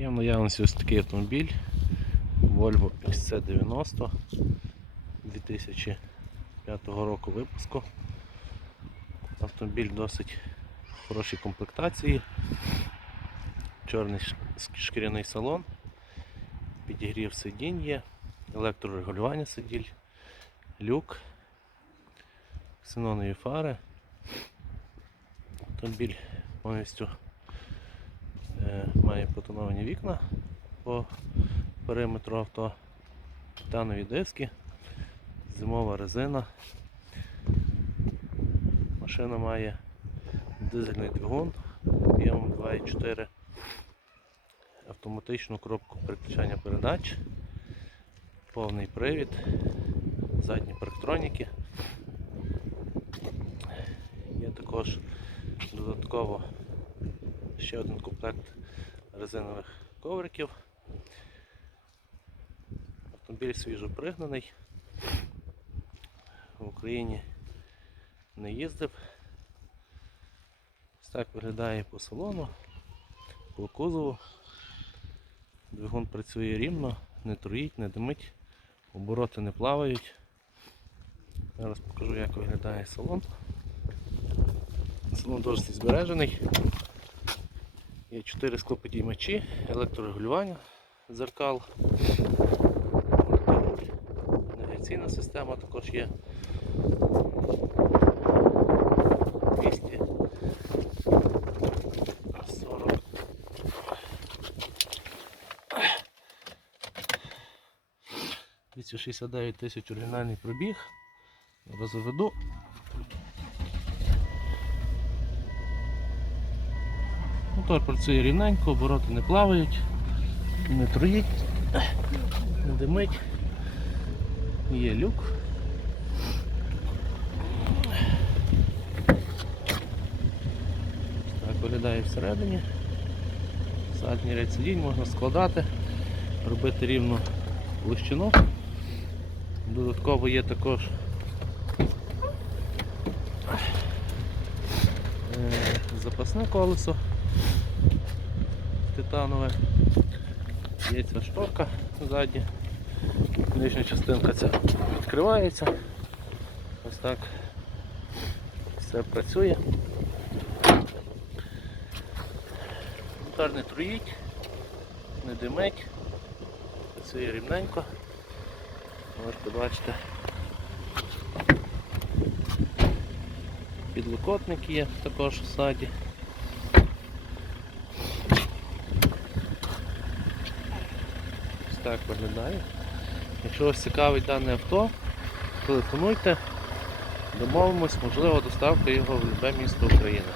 Є в наявності ось такий автомобіль Volvo XC90 2005 року випуску. Автомобіль досить в хорошій комплектації. Чорний шкіряний салон, підігрів сидінь є, електрорегулювання сиділь, люк, ксенонові фари. Автомобіль повністю має потоновані вікна по периметру авто, титанові диски, зимова резина. Машина має дизельний двигун об'ємом 2,4, автоматичну коробку переключання передач, повний привід, задні парктроніки. Є також додатково ще один комплект резинових ковриків. Автомобіль свіжо пригнаний. В Україні не їздив. Ось так виглядає по салону, по кузову. Двигун працює рівно, не труїть, не димить, обороти не плавають. Зараз покажу, як виглядає салон. Салон досить збережений. Є 4 склоподіймачі, електрорегулювання дзеркал. Навігаційна система також є. 200 40 269 тисяч оригінальний пробіг. Розведу. Мотор працює рівненько, обороти не плавають, не троїть, не димить. Є люк. Так виглядає всередині. Задній ряд сидінь можна складати, робити рівну площину. Додатково є також е, запасне колесо титанове. Є ця шторка ззаді. Нижня частинка ця відкривається. Ось так все працює. Мотор не труїть, не димить, працює рівненько. Можете бачити. Підлокотник є також в саді. Так виглядає. Якщо вас цікавить дане авто, телефонуйте, домовимось, можливо, доставка його в любе місто України.